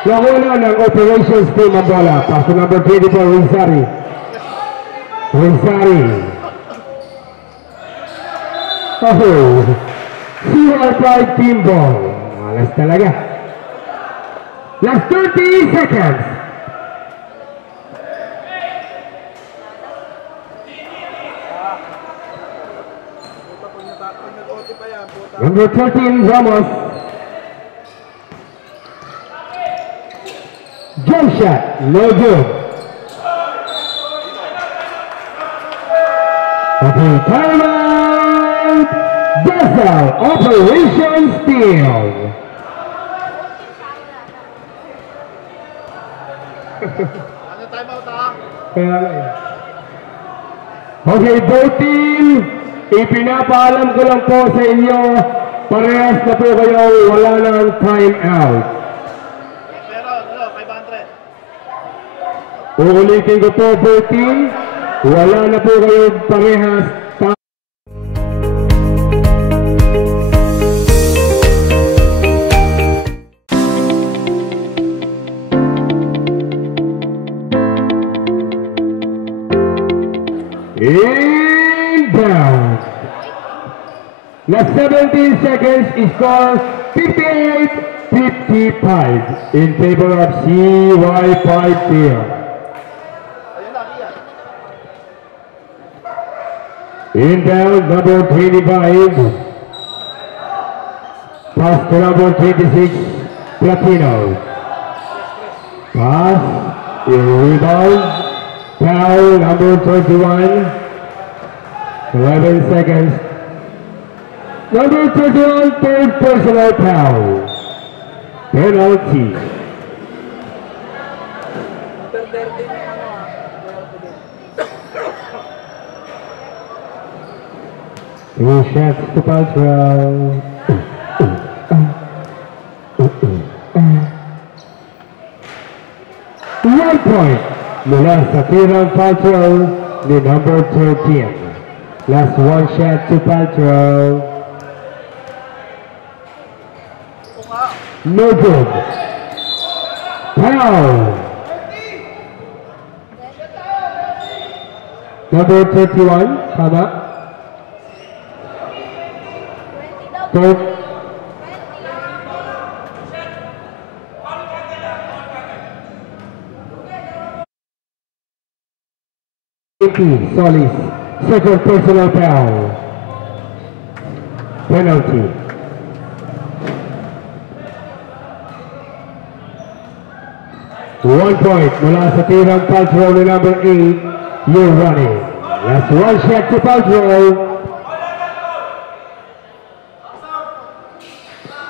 Nakuha na ng operations team ang bola. Pass to number 24, Rinsari. Rinsari. Oh, CY5 team ball. Malas talaga. Last 30 seconds. Number 13, Ramos. Jump shot, no good. Okay, timeout. Desal, Operation Steal. Ano timeout ha? Kaya nga eh. Okay, both team, ipinapaalam ko lang po sa inyo, parehas na po kayo, wala nang time out. Meron, 500. Uulitin ko po, both team, wala na po kayo parehas. Inbound. Last 17 seconds is score 58-55 in favor of CY5 team. Inbound number 25. Pass to number 26, Platino. Pass, rebound. Foul number 21, 11 seconds. Number 31, third personal foul. Penalty. Two shots to Paltrow. 1 point. Mula sa tirang Paltrow ni number 13. Last 1 shot to Paltrow. No good. Foul. Number 31, tama? Third. Solis, second personal foul. Penalty. One point mula sa tirang Paltrow ni number 8, you're running. Last 1 shot to Paltrow.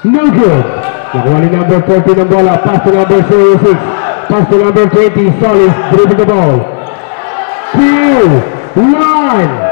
No good. Nakuha ni number 14 ang bola. Pass to number 06. Pass to number 20. Solis dribbling the ball. 2, 1.